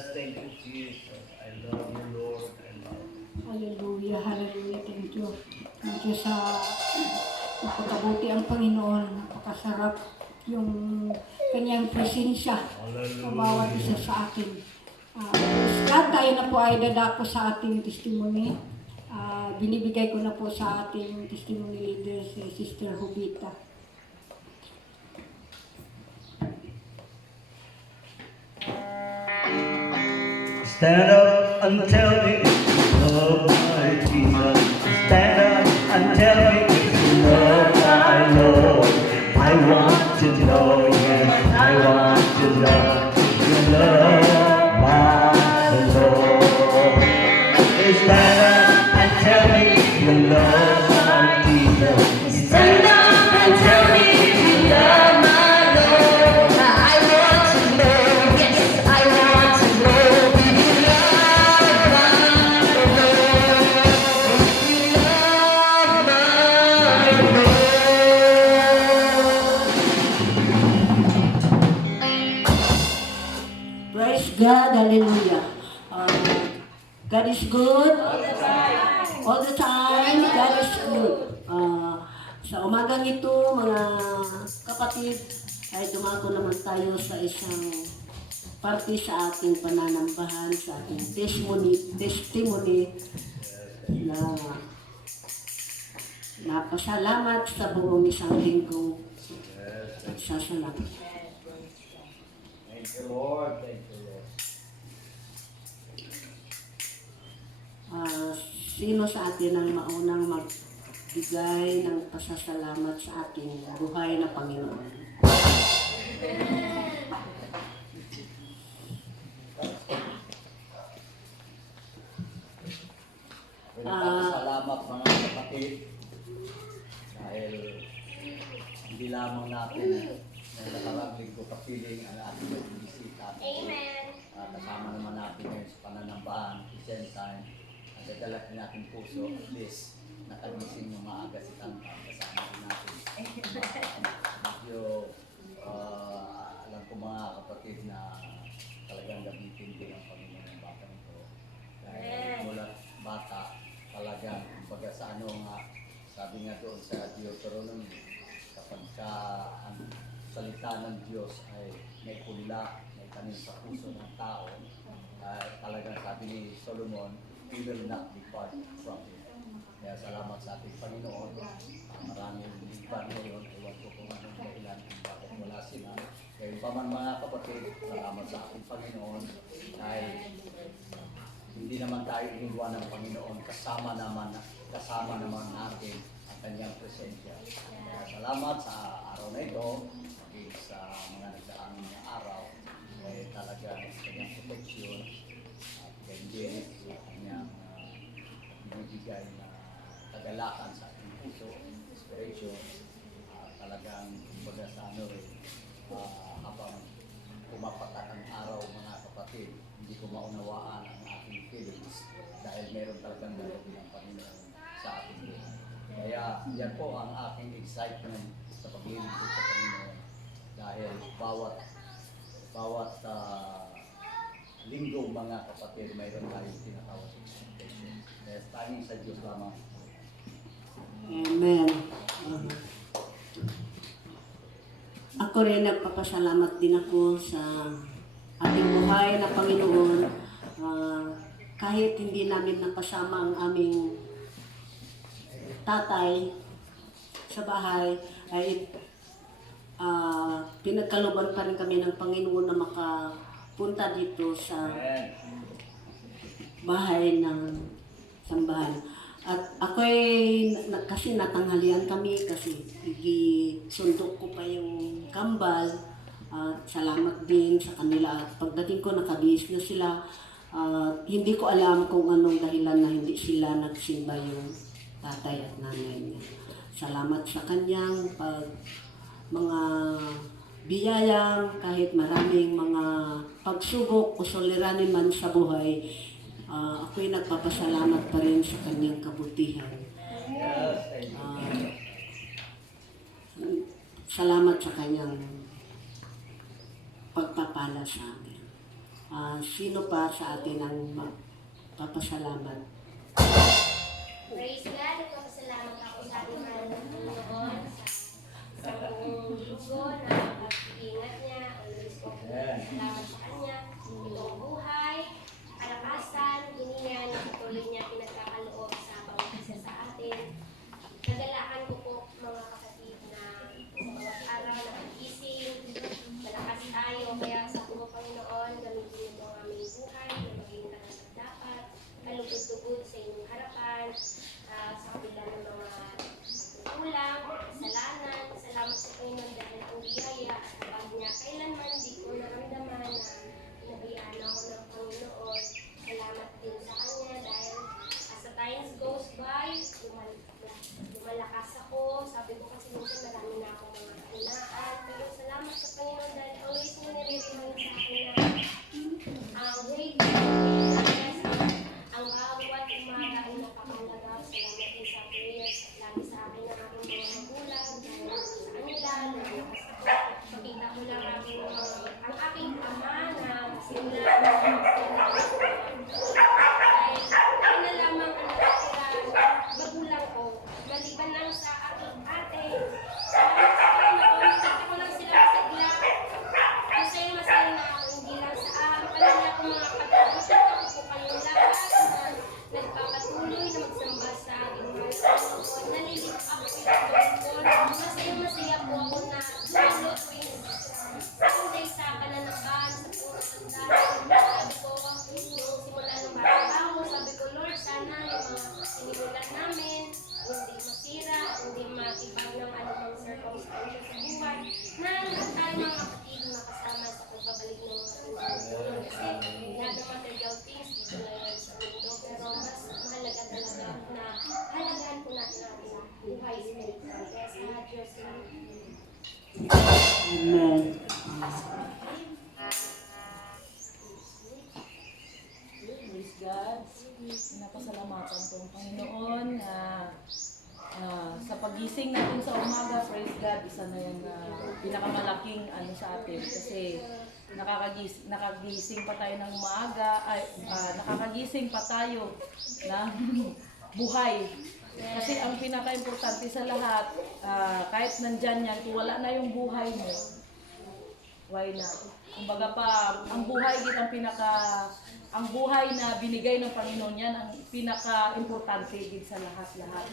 Yes, thank you, Jesus. I love you, Lord. I love you. Hallelujah, hallelujah. Thank you. Thank you sa napakabuti ang Panginoon. Napakasarap yung kanyang presensya sa bawat isa sa atin. God, tayo na po ay dadako sa ating testimony. Binibigay ko na po sa ating testimony leader si Sister Jovita. Stand up and tell me you love my Jesus. Stand up and tell me you love my Lord. I want to know, yes, I want to know you love my Lord. Stand up and tell me you love my Jesus. Stand up and tell me you love my Lord. I want to know, yes, I want to know. Praise God, hallelujah. God is good. All the time, God is good. Sa umagang ito, mga kapatid, ay dumako naman tayo sa isang parte sa ating pananambahan, sa ating testimony na napasalamat sa buong isang linggong pagsasalamat. Thank you, Lord. Thank you, Lord. Sino sa atin ang maunang magbigay ng pasasalamat sa ating buhay na Panginoon? Salamat mga kapatid dahil hindi lamang natin na nakarang linggo kapiling ang ating bisita. Amen. Kasama naman natin ngayon sa pananambahan, Christian time. Nagdadala natin puso, at least nakagising ng maaga si Tantang. Kasama rin natin. Medyo alam ko mga kapatid na talagang gamitin din ang Panginoon ng bata nito. Dahil mula bata, talagang kumbaga sa ano nga, sabi nga doon sa Deuteronomy, kapag ang salita ng Diyos ay may punla, may tanim sa puso ng tao, talagang sabi ni Solomon, we will not depart from it. Kaya salamat sa ating Panginoon. Maraming liban ngayon, iwan ko kung anong dahilan kung bakit wala sila. Kaya pa man mga kapatid, salamat sa ating Panginoon dahil hindi naman tayo iniwan ng Panginoon, kasama naman natin ang kanyang presensya. Kaya salamat sa araw na ito, maging sa mga nagdaang mga araw, ay talagang kanyang proteksyon at ganyan ang kanyang binibigay na kagalakan sa ating puso, inspiration, talagang kumbaga sa habang pumapatak ang araw mga kapatid, hindi ko maunawaan ang aking feelings dahil meron talagang nalagin ng Panginoon sa ating buhay. Kaya yan po ang aking excitement sa paglilingkod sa Panginoon dahil bawat linggo mga kapatid mayroon tayong tinatawag expectation. Kaya tanging sa Diyos lamang. Amen. Ako rin nagpapasalamat din ako sa ating buhay na Panginoon. Kahit hindi namin nakasama ang aming tatay sa bahay, ay pinagkalooban pa rin kami ng Panginoon na makapunta dito sa bahay ng sambahan. At ako'y kasi natanghalian kami kasi sundok ko pa yung kambal. Salamat din sa kanila. At pagdating ko nakabihis na sila. Hindi ko alam kung anong dahilan na hindi sila nagsimba yung tatay at nanay niya. Salamat sa kanyang mga biyayang kahit maraming mga pagsubok o suliranin man sa buhay. Ako'y nagpapasalamat pa rin sa kanyang kabutihan. Salamat sa kanyang pagpapala sa akin. Sino pa sa atin ang magpapasalamat? Praise God, nagpapasalamat ako sa ating mahal na Panginoon sa buong linggo na pag-iingat niya. Always po salamat sa Kanya. Itong buhay, kalakasan, giniyan, patuloy niya pinagkakaloob sa bawat isa sa atin. Nagalaan ko po mga kapatid na sa bawat araw na pag-ising, malakas tayo. Kaya sa po Panginoon, gamitin niyo po ang aming buhay, na maging dapat, kalugod-lugod sa inyong harapan, sa kabila ng mga kulang, kasalanan. Salamat sa Panginoon dahil ang biyaya at abag niya. Kailanman di ko naramdaman na pinabayaan ako ng Panginoon. Salamat din sa Kanya dahil as the times goes by, lumalakas ako. Sabi ko kasi minsan marami na akong mga kahinaan. Pero salamat sa Panginoon dahil always mo nire-remind sa akin na ang wait ang bawat umaga ay napakalaga. Salamat din sa prayers at lagi sa akin ng aking mga magulang. Dahil sa kanila, nalakas ako. Pakita ko lang ang aking ama na simula dahil ay na lamang ang nakatira magulang ko. Maliban lang sa aking ate. Salamat sa Panginoon, nakita ko lang sila masagla. Masaya na ako, hindi lang sa kanila ko mga kapatid. Ako po kayong lahat na nagpapatuloy na magsamba sa ating mga Panginoon. Nalilift up ko yung Panginoon. Masaya po ako na lalo tuwing Sunday sa pananabahan sa puro sandahan. Sabi ko, nung simula ng bata ako, sabi ko, Lord, sana yung mga sinimulan namin, hindi masira, hindi matibang ng anumang circumstances sa buhay, na lahat tayo mga kapatid makasama sa pagbabalik ng mga Panginoon. Kasi lahat ng material things dito na yan sa mundo, pero mas mahalaga talaga na halagaan po natin ang ating buhay spiritual. Kaya sa Diyos Amen. Praise God. Pinapasalamatan po ang Panginoon na sa pagising natin sa umaga, praise God, isa na yung pinakamalaking sa atin kasi nakagising pa tayo ng umaga, nakakagising pa tayo ng buhay. Kasi ang pinaka-importante sa lahat, kahit nandyan yan, kung wala na yung buhay mo, why not? Kumbaga pa, ang buhay ang buhay na binigay ng Panginoon yan, ang pinaka-importante din sa lahat-lahat.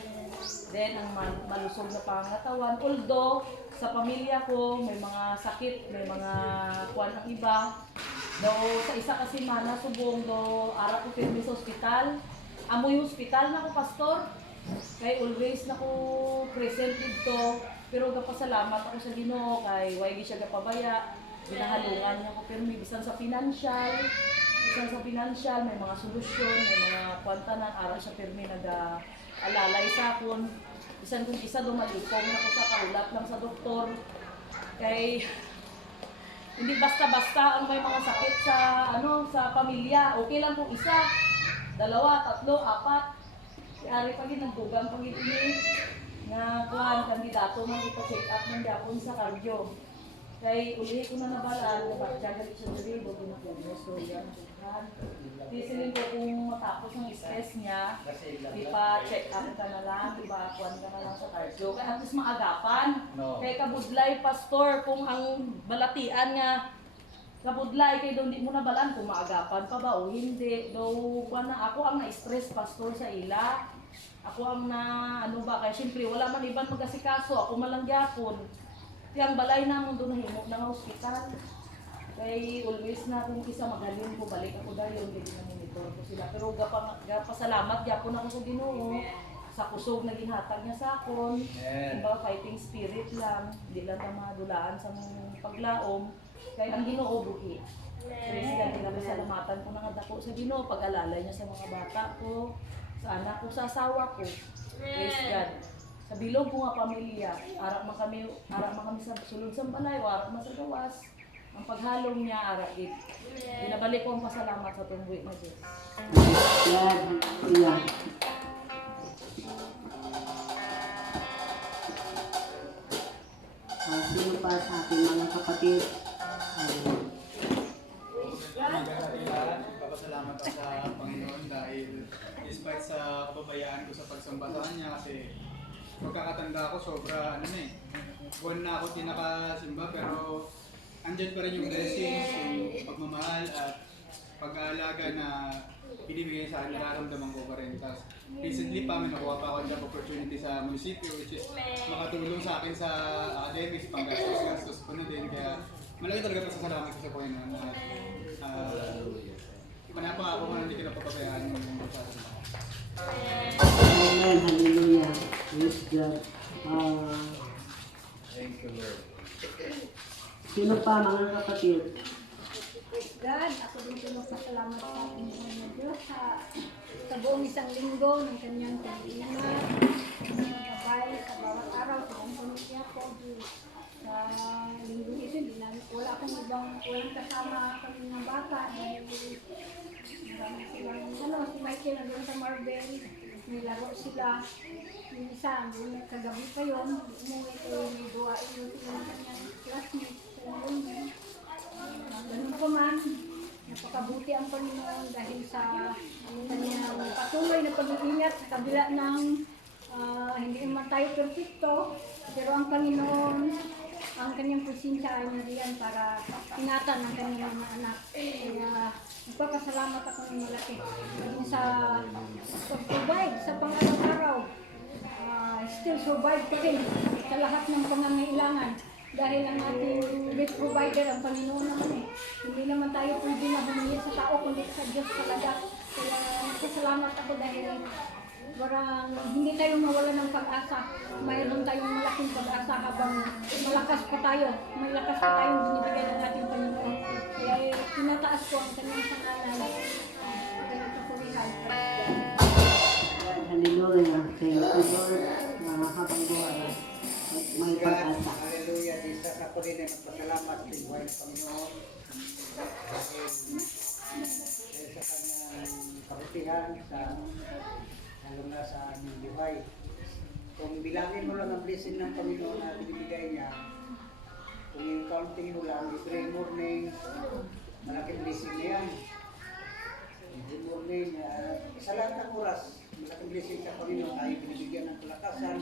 Then, ang malusog na pangatawan. Although, sa pamilya ko, may mga sakit, may mga kuwan ang iba. Though, sa isa kasi nasubong, though, ara ko pirmi sa ospital. Amoy hospital na ko, pastor. Kay always na ko present dito. Pero kapasalamat ako sa Ginoo kay why siya gapabaya. Ginahalungan niya ko pirmi bisan sa financial. May mga solusyon, may mga kwantanan, ara siya pirmi nag-alalay sa akon. Bisan kung isa dumalipong na ko sa kaulat lang sa doktor. Kay hindi basta-basta ang may mga sakit sa pamilya. Okay lang kung isa, 2, 3, 4. Ari pa gid nagdugang pag ini nga kuan kandidato man ipa-check up ng Japon sa cardio. Kay uli ko na nabalaan dapat jagat siya diri do na ko storya. Tisilin ko kung matapos ang stress niya, ipa-check up ka na lang, iba-kuan ka na lang sa cardio. Kaya at least maagapan. Kay kabudlay pastor kung ang balatian nga kabudlay kay doon di mo na balan kung maagapan pa ba o hindi. Though ako ang na-stress pastor sa ila. Ako ang kaya siyempre wala man iban mag-asikaso, ako man lang gyapon. Kaya ang balay namon doon nahimo na hospital. Kay always na kung isa magaling ko balik ako dayon kay monitor ko sila. Pero gapasalamat gyapon ako sa Ginoo sa kusog na ginhatag niya sa akon. Kumbaga fighting spirit lang, hindi lang ta madulaan sa mong paglaom. Kaya ang Ginoo buhi. Praise God, pinapasalamatan ko na nga dako sa Ginoo, pag-alalay niya sa mga bata ko, sa anak ko, sa asawa ko. Praise God. Sa bilog ko nga pamilya, arak man kami sa sulod sa balay, arak man sa gawas. Ang paghalong niya, arak it. Binabalik ko ang pasalamat sa tungguit na Diyos. Yeah. Sino pa sa ating mga kapatid? ko sa pagsamba sa kanya kasi pagkakatanda ko sobra buwan na ako di nakasimba pero andyan pa rin yung blessings, yung pagmamahal at pag-aalaga na binibigay sa akin, nararamdaman ko pa rin. Tapos recently pa may nakuha pa ako job opportunity sa munisipyo which is makatulong sa akin sa academics, panggastos ko na din. Kaya malaki talaga pasasalamat ko sa Panginoon na manapangako ko na hindi ko napapabayaan yung masyadong ako. Amen. Hallelujah. Praise God. Thank you, Lord. Sino pa mga kapatid? Praise God, ako din pinagpasalamat sa ating Panginoon Diyos sa buong isang linggo ng kanyang pag-iingat, gabay sa bawat araw sa buong pamilya ko. Sa linggo ito, wala walang kasama kami ng bata dahil marami silang, si Michael nandun sa Marvel, may laro sila. Yung isa, kagabi pa yun, umuwi ko, may duwain yung kanyang classmates sa linggo. Ganun pa man, napakabuti ang Panginoon dahil sa kanyang patuloy na pag-iingat sa kabila ng hindi naman tayo perfecto, pero ang Panginoon, ang kanyang presensya ay nariyan para ingatan ang kanyang mga anak. Kaya nagpapasalamat ako ng malaki dahil sa pag-provide sa pang-araw-araw. Still survive pa rin sa lahat ng pangangailangan. Dahil ang ating best provider, ang Panginoon naman Hindi naman tayo pwede na humingi sa tao, kundi sa Diyos talaga. Kaya nagpasalamat ako dahil parang hindi tayo mawala ng pag-asa. Mayroon tayong malaking pag-asa habang malakas pa tayo. May lakas pa tayong binibigay ng ating Panginoon. Kaya tinataas ko ang kanyang sangalan. Kaya kapurihan. Hallelujah. Thank you, Lord. Habang buhay. May pag-asa. Hallelujah. Isa sa ko rin ay magpasalamat sa buhay ng Panginoon. Dahil sa kanyang kabutihan lalo na sa aming buhay. Kung bilangin mo lang ang blessing ng Panginoon na binibigay niya, kung i-counting mo lang, every morning, malaking blessing na yan. Every morning, sa lahat ng oras, malaking blessing sa Panginoon ay binibigyan ng kalakasan,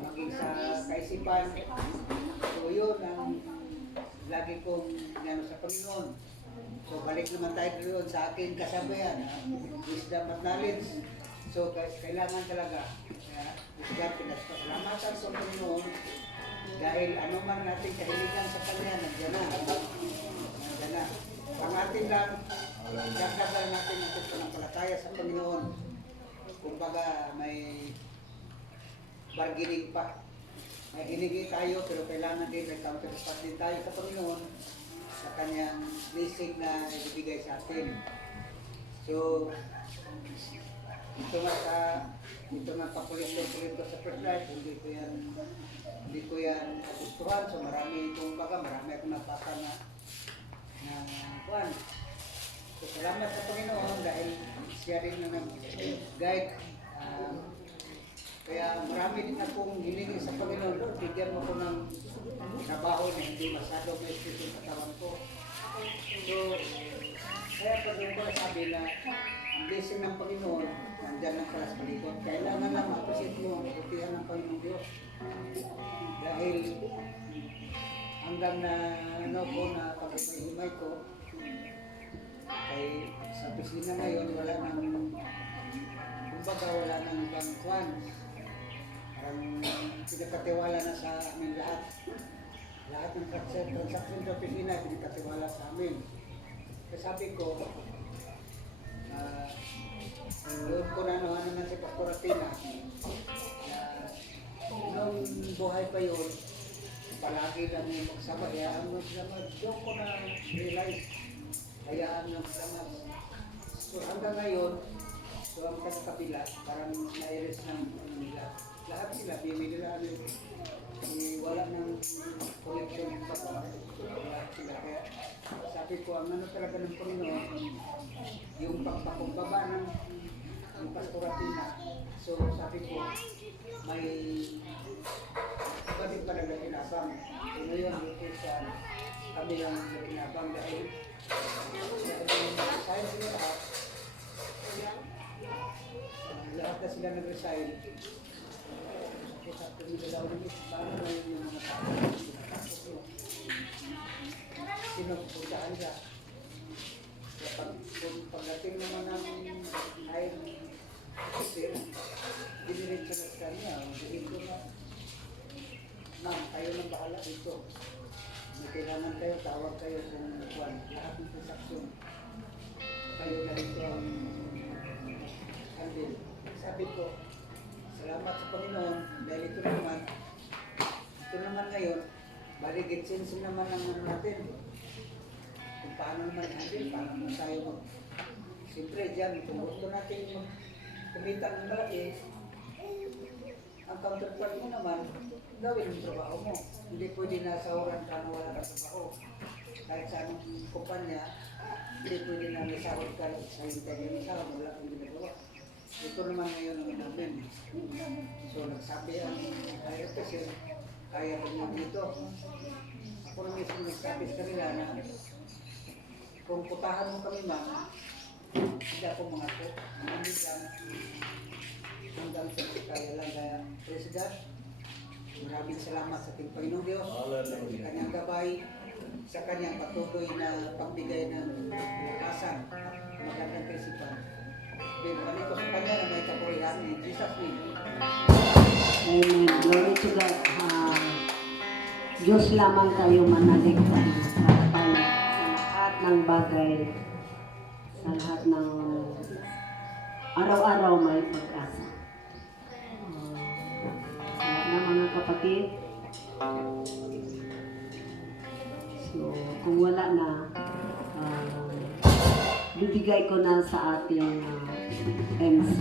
maging sa kaisipan. So yun ang lagi kong inano sa Panginoon. So balik naman tayo doon sa aking kasabayan, wisdom at knowledge. So kailangan talaga, wisdom, pinasalamatan sa Panginoon dahil ano man nating kahiligan sa Kanya, nandiyan na. Nandiyan na. Ang atin lang, dagdagan natin ang panampalataya sa Panginoon. Kumbaga may bargaining pa. May hiningi tayo pero kailangan din may counterpart din tayo sa Panginoon sa kanyang blessing na ibigay sa atin. So, ito nga papulit-pulit ko sa first life, hindi ko yan gustuhan. So marami akong napasa na kuwan. So salamat sa Panginoon dahil siya rin na nag-guide. Kaya marami din akong hiningi sa Panginoon, Lord, bigyan mo ko ng trabaho na hindi masyado may stress yung katawan ko. So, kaya pag doon ko sabi na ang blessing ng Panginoon, nandyan lang pala sa palikod. Kailangan lang ma-appreciate mo ang kabutihan ng Panginoon Diyos. Dahil hanggang na na pag-himay ko, kay sa pisina ngayon, wala nang ibang kwan. Parang pinagkatiwala na sa amin lahat. Lahat ng transaction sa pisina, pinagkatiwala sa amin. Kaya sabi ko, doon ko na naman si Pastor Athena, nung buhay pa yun, palagi lang yung magsama. Hayaan mo magsama. Doon ko na realize, hayaan mo magsama. So hanggang ngayon, so ang kabila, parang na-iris ng nila. Lahat sila, bibili nila wala ng collection pa ba. Lahat sila. Kaya sabi ko, ang ano talaga ng Panginoon, yung pagpakumbaba ng Pastor Athena. So sabi ko, may iba din pa naglakinabang. So ngayon, kami lang naglakinabang dahil science nila, Lahat na sila nag-resign. Sa tumigalaw ulit, paano na yung mga tao? Sino pupuntaan siya? Pagdating naman ng ayun, officer, diniretso na sa kanya. Dito na, ma'am, kayo na bahala dito. May kailangan kayo, tawag kayo kung kuwan. Lahat ng transaksyon. Kayo na rito ang handle. Sabi ko, salamat sa Panginoon dahil ito naman ngayon, baligid sensin naman ang ano natin. Kung paano naman handle, paano naman tayo siyempre dyan, kung gusto natin kumita ng malaki, ang counterpart mo naman, gawin yung trabaho mo. Hindi pwede na sahuran ka na wala kang trabaho. Kahit sa anong kumpanya, hindi pwede na may sahod ka sa hintay ng sahod, wala kang ginagawa. Ito naman ngayon ang namin. So nagsabi ang higher official, kaya rin yung dito. Ako na mismo nagsabi sa kanila na kung putahan mo kami ma'am, hindi ako mga po. Hindi lang hanggang sa kaya lang kaya President. Maraming salamat sa ating Panginoong Diyos sa kanyang gabay, sa kanyang patuloy na pagbigay ng lakasan at magandang kaisipan. Bibalik ko sa kanya na may kapurihan in Jesus' name. Amen. Glory to God. Diyos lamang tayo manalig tayo sa lahat ng bagay, sa lahat ng araw-araw may pag-asa. Sa lahat ng mga kapatid, so kung wala na, bibigay ko na sa ating MC.